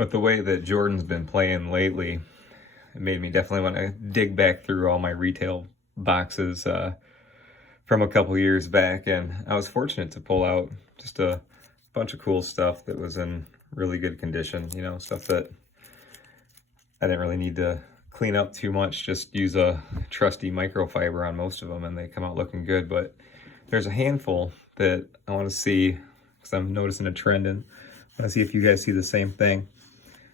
With the way that Jordan's been playing lately, it made me definitely want to dig back through all my retail boxes from a couple years back, and I was fortunate to pull out just a bunch of cool stuff that was in really good condition, you know, stuff that I didn't really need to clean up too much, just use a trusty microfiber on most of them and they come out looking good. But there's a handful that I want to see, because I'm noticing a trend, and I want to see if you guys see the same thing.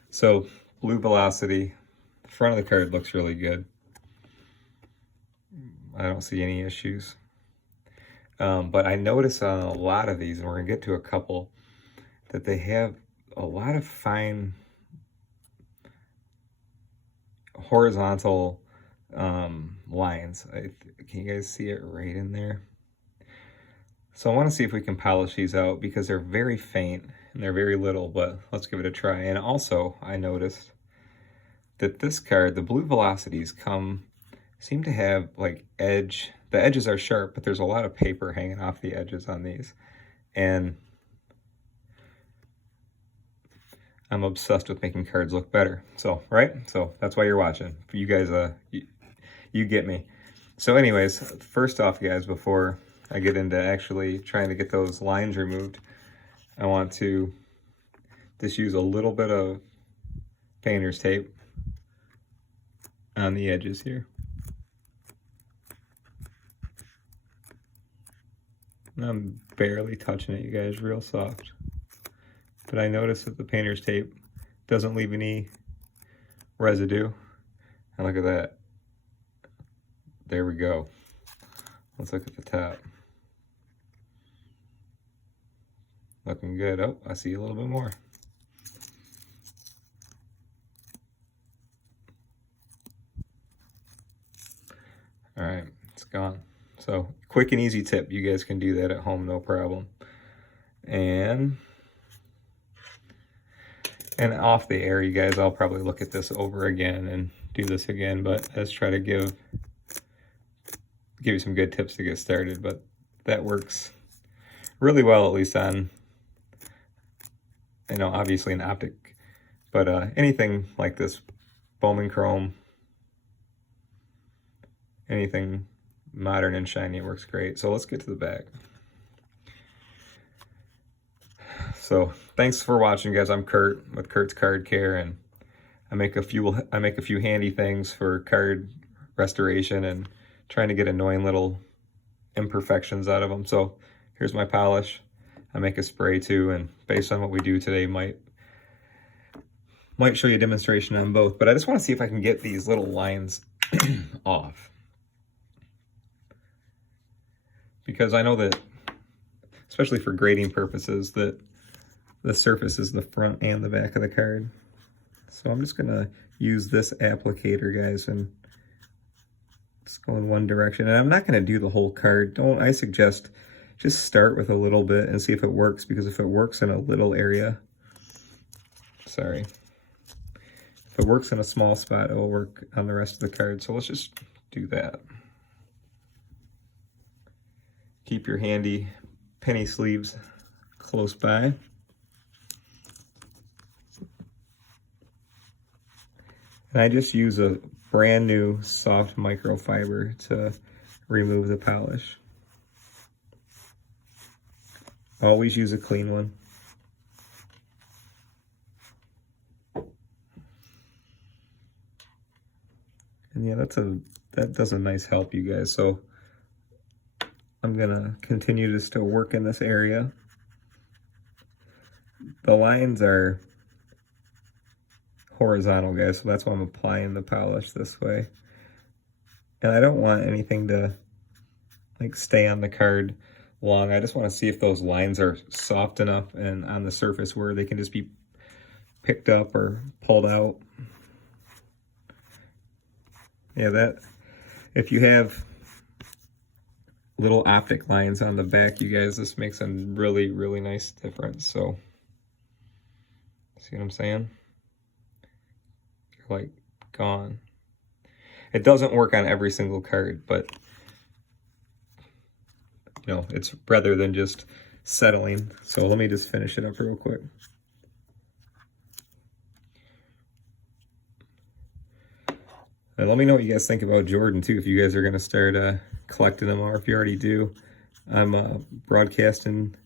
So blue velocity, the front of the card looks really good. I don't see any issues. But I notice on a lot of these, and we're gonna get to a couple, that they have a lot of fine horizontal lines. Can you guys see it right in there? So I want to see if we can polish these out, because they're very faint and they're very little, but let's give it a try. And also I noticed that this card, the blue velocities seem to have like the edges are sharp, but there's a lot of paper hanging off the edges on these. And I'm obsessed with making cards look better. So, right? So that's why you're watching. You guys, you get me. So anyways, first off, guys, before I get into actually trying to get those lines removed, I want to just use a little bit of painter's tape on the edges here. I'm barely touching it, you guys, real soft. But I noticed that the painter's tape doesn't leave any residue. And look at that. There we go. Let's look at the top. Looking good. Oh, I see a little bit more. All right, it's gone. So quick and easy tip. You guys can do that at home, no problem. And off the air, you guys, I'll probably look at this over again and do this again, but let's try to give you some good tips to get started. But that works really well, at least on, you know, obviously an Optic, but anything like this, Bowman Chrome, anything modern and shiny, it works great. So let's get to the back. So thanks for watching, guys. I'm Kurt with Kurt's Card Care, and I make a few handy things for card restoration and trying to get annoying little imperfections out of them. So here's my polish. I make a spray too, and based on what we do today, might show you a demonstration on both. But I just want to see if I can get these little lines off, because I know that, especially for grading purposes, that the surface is the front and the back of the card. So I'm just gonna use this applicator, guys, and just go in one direction. And I'm not gonna do the whole card. I suggest just start with a little bit and see if it works, because if it works in a little area, if it works in a small spot, it will work on the rest of the card. So let's just do that. Keep your handy penny sleeves close by. And I just use a brand new soft microfiber to remove the polish. Always use a clean one. And yeah, that does a nice help, you guys. So I'm gonna continue to still work in this area. The lines are horizontal, guys, so that's why I'm applying the polish this way. And I don't want anything to like stay on the card long. I just want to see if those lines are soft enough and on the surface where they can just be picked up or pulled out. Yeah, that if you have little Optic lines on the back, you guys, this makes a really, really nice difference. So see what I'm saying? Like gone. It doesn't work on every single card, but you know, it's rather than just settling. So let me just finish it up real quick. Let me know what you guys think about Jordan too, if you guys are going to start collecting them, or if you already do. I'm broadcasting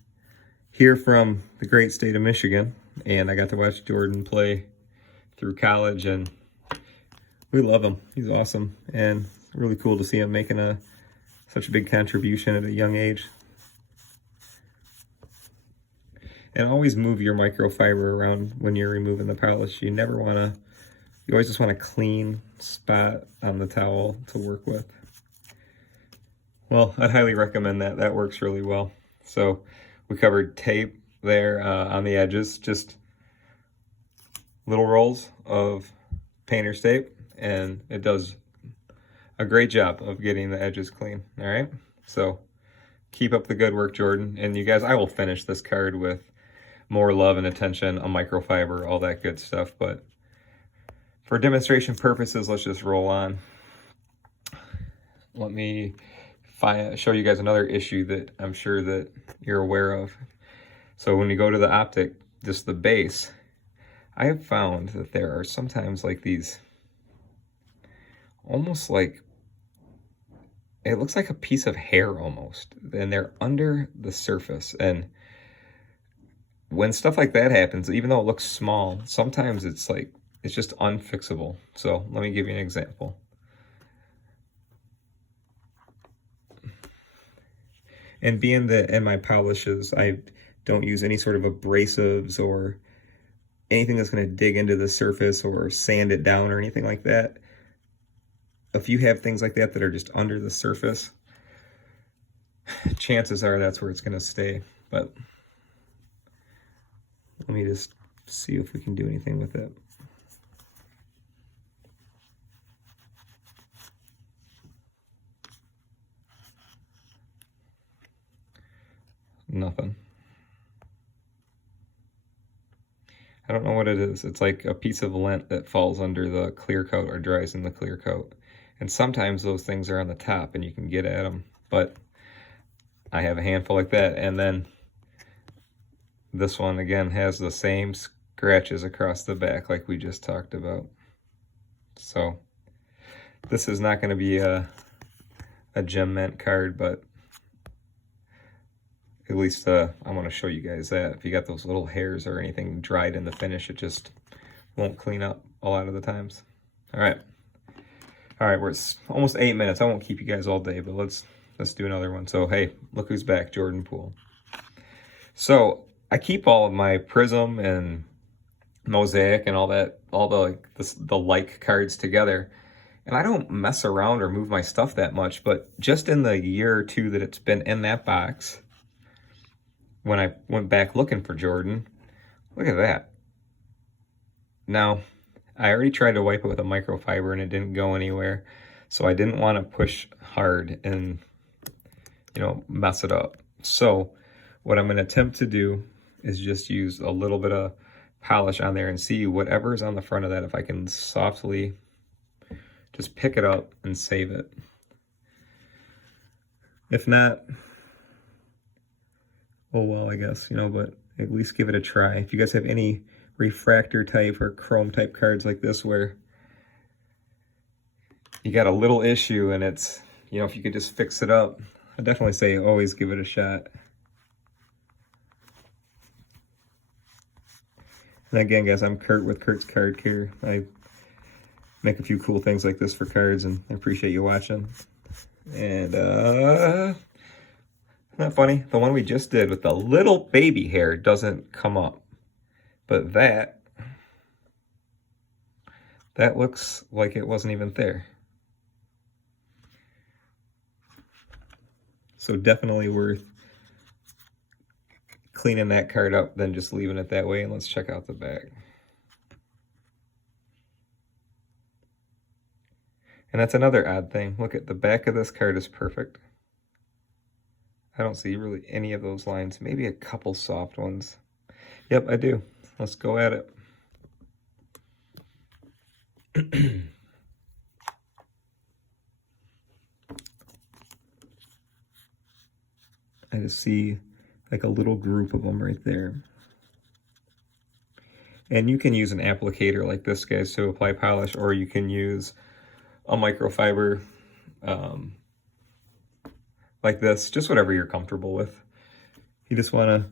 here from the great state of Michigan, and I got to watch Jordan play through college, and we love him. He's awesome, and really cool to see him making such a big contribution at a young age. And always move your microfiber around when you're removing the polish. You always just want a clean spot on the towel to work with. Well, I'd highly recommend that. That works really well. So we covered tape there on the edges, just little rolls of painter's tape, and it does a great job of getting the edges clean. All right, so keep up the good work, Jordan. And you guys, I will finish this card with more love and attention, a microfiber, all that good stuff, but for demonstration purposes, let's just roll on. Let me show you guys another issue that I'm sure that you're aware of. So when you go to the Optic, just the base, I have found that there are sometimes like these, almost like, it looks like a piece of hair almost, and they're under the surface. And when stuff like that happens, even though it looks small, sometimes it's just unfixable. So let me give you an example. And being that in my polishes, I don't use any sort of abrasives or anything that's going to dig into the surface or sand it down or anything like that. If you have things like that that are just under the surface, chances are that's where it's going to stay. But let me just see if we can do anything with it. Nothing. I don't know what it is. It's like a piece of lint that falls under the clear coat or dries in the clear coat. And sometimes those things are on the top and you can get at them. But I have a handful like that. And then this one, again, has the same scratches across the back like we just talked about. So this is not going to be a gem mint card, but at least I want to show you guys that if you got those little hairs or anything dried in the finish, it just won't clean up a lot of the times. All right, we're almost 8 minutes. I won't keep you guys all day, but let's do another one. So hey, look who's back, Jordan Poole. So I keep all of my Prism and Mosaic and all the like cards together, and I don't mess around or move my stuff that much. But just in the year or two that it's been in that box, when I went back looking for Jordan, look at that. Now, I already tried to wipe it with a microfiber and it didn't go anywhere. So I didn't want to push hard and, mess it up. So what I'm going to attempt to do is just use a little bit of polish on there and see whatever's on the front of that, if I can softly just pick it up and save it. If not, oh well, I guess, but at least give it a try. If you guys have any refractor type or chrome type cards like this where you got a little issue and it's, if you could just fix it up, I definitely say always give it a shot. And again, guys, I'm Kurt with Kurt's Card Care. I make a few cool things like this for cards, and I appreciate you watching. And isn't that funny? The one we just did with the little baby hair doesn't come up. But that looks like it wasn't even there. So definitely worth cleaning that card up than just leaving it that way. And let's check out the back. And that's another odd thing. Look at the back of this card is perfect. I don't see really any of those lines. Maybe a couple soft ones. Yep, I do. Let's go at it. I just see like a little group of them right there. And you can use an applicator like this, guys, to apply polish, or you can use a microfiber like this, just whatever you're comfortable with. You just want to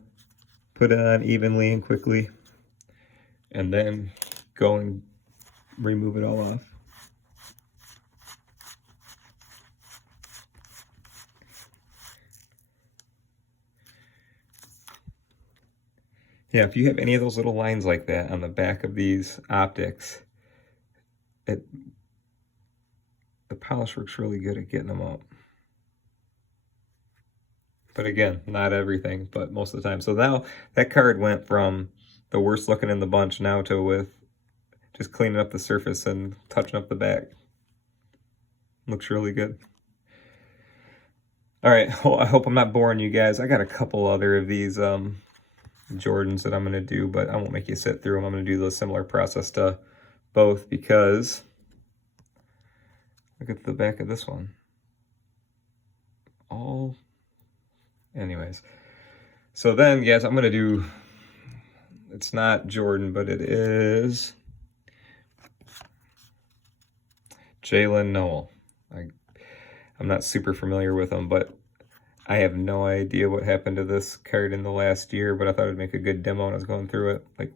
put it on evenly and quickly, and then go and remove it all off. Yeah, if you have any of those little lines like that on the back of these optics, the polish works really good at getting them out. But again, not everything, but most of the time. So now that card went from the worst looking in the bunch now to with just cleaning up the surface and touching up the back. Looks really good. All right, I hope I'm not boring you guys. I got a couple other of these Jordans that I'm going to do, but I won't make you sit through them. I'm going to do the similar process to both, because look at the back of this one. Anyways, so then, guys, I'm going to do, it's not Jordan, but it is Jalen Noel. I'm not super familiar with him, but I have no idea what happened to this card in the last year, but I thought it'd make a good demo when I was going through it. Like,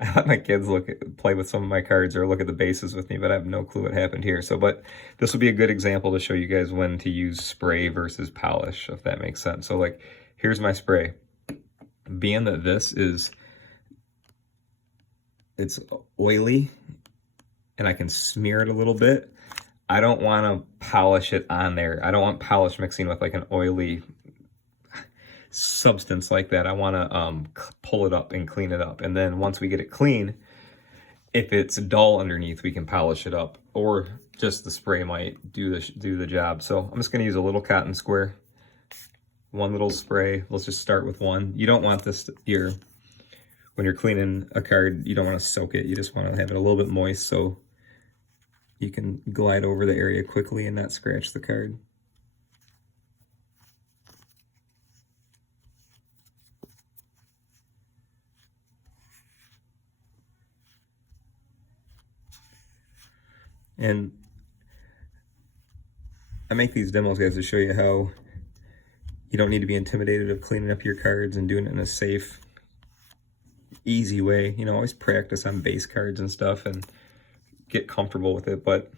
I let my kids play with some of my cards or look at the bases with me, but I have no clue what happened here. So, but this will be a good example to show you guys when to use spray versus polish, if that makes sense. So, like, here's my spray. Being that this is, it's oily, and I can smear it a little bit, I don't want to polish it on there. I don't want polish mixing with like an oily substance like that. I want to pull it up and clean it up. And then once we get it clean, if it's dull underneath, we can polish it up, or just the spray might do the job. So I'm just going to use a little cotton square, one little spray. Let's just start with one. You don't want this here when you're cleaning a card. You don't want to soak it. You just want to have it a little bit moist so you can glide over the area quickly and not scratch the card. And I make these demos, guys, to show you how you don't need to be intimidated of cleaning up your cards and doing it in a safe, easy way. You know, always practice on base cards and stuff and get comfortable with it, but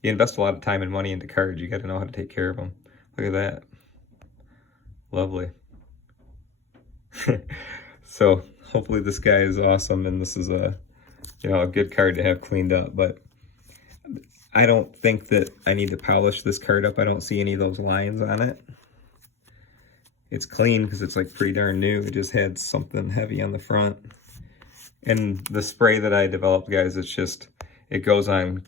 you invest a lot of time and money into cards. You got to know how to take care of them. Look at that. Lovely. So hopefully this guy is awesome, and this is a good card to have cleaned up. But I don't think that I need to polish this card up. I don't see any of those lines on it. It's clean because it's like pretty darn new. It just had something heavy on the front. And the spray that I developed, guys, it goes on,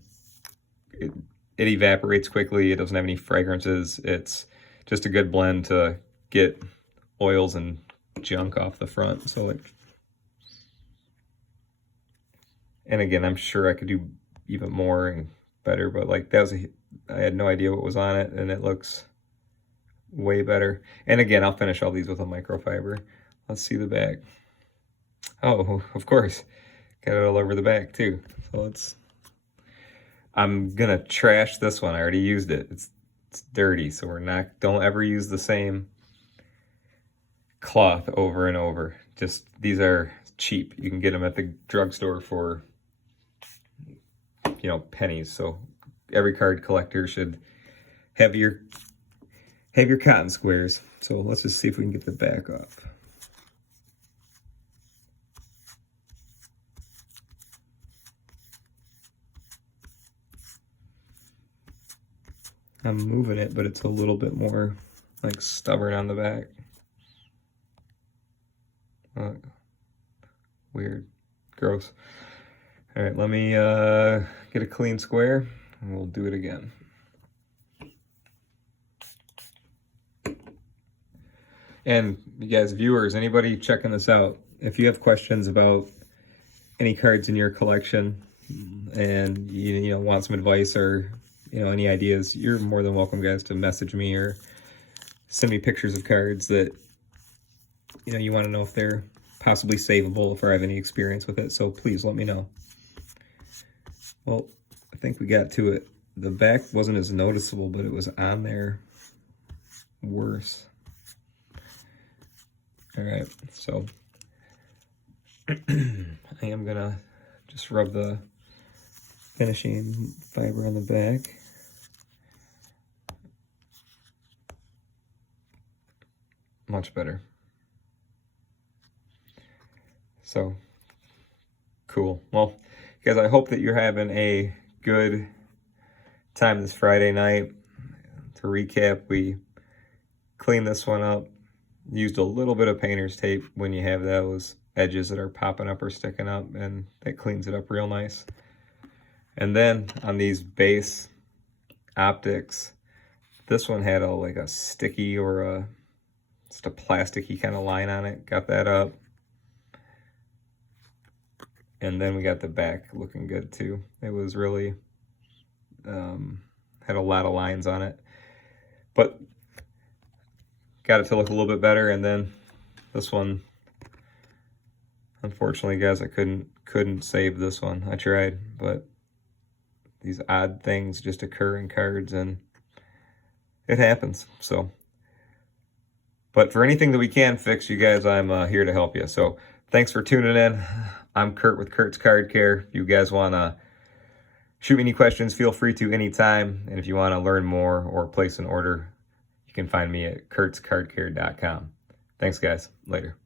it evaporates quickly. It doesn't have any fragrances. It's just a good blend to get oils and junk off the front. So like, and again, I'm sure I could do even more and better, but like I had no idea what was on it, and it looks way better. And again, I'll finish all these with a microfiber. Let's see the back. Oh, of course, got it all over the back too. So I'm gonna trash this one. I already used it. It's dirty, so don't ever use the same cloth over and over. These are cheap. You can get them at the drugstore for, pennies. So every card collector should have your cotton squares. So let's just see if we can get the back off. I'm moving it, but it's a little bit more like stubborn on the back. Weird. Gross. All right, let me get a clean square and we'll do it again. And you guys, viewers, anybody checking this out, if you have questions about any cards in your collection and you want some advice or any ideas, you're more than welcome, guys, to message me or send me pictures of cards that you want to know if they're possibly savable, if I have any experience with it. So please let me know. Well, I think we got to it. The back wasn't as noticeable, but it was on there worse. All right, so I am gonna just rub the finishing fiber on the back. Much better. So cool. Well, guys, I hope that you're having a good time this Friday night. To recap, we cleaned this one up, used a little bit of painter's tape when you have those edges that are popping up or sticking up, and that cleans it up real nice. And then on these base optics, this one had like a sticky or just a plasticky kind of line on it. Got that up. And then we got the back looking good too. It was really, had a lot of lines on it. But got it to look a little bit better. And then this one, unfortunately, guys, I couldn't save this one. I tried, but these odd things just occur in cards, and it happens. So, but for anything that we can fix, you guys, I'm here to help you. So thanks for tuning in. I'm Kurt with Kurt's Card Care. If you guys want to shoot me any questions, feel free to anytime. And if you want to learn more or place an order, you can find me at kurtzcardcare.com. Thanks, guys. Later.